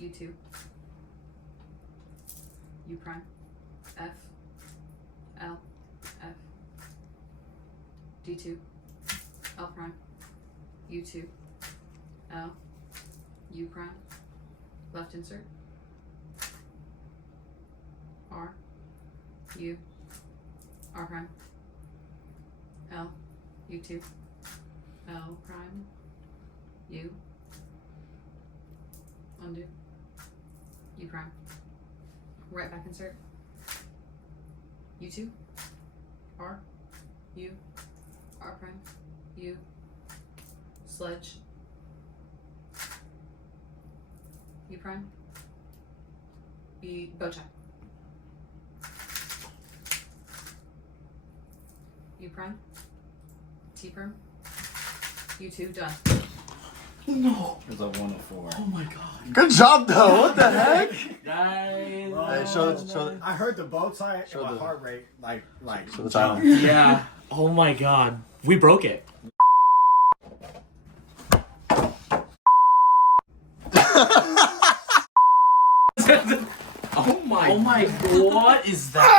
U2, U prime, F, L, F, D2, L prime, U2, L, U prime, left insert, R, U, R prime, L, U2, L prime, U, undo, U prime, right back insert, U2, R, U, R prime, U, sledge, U prime, B, bow tie, U prime, T prime, U2, done. No. It was a 104. Oh my god. Good job, though. What the heck? Guys. Hey, show the. I heard the bow tie and Show my the- heart rate like Show the title. Yeah. Oh my god. We broke it. Oh my. Oh my. What is that?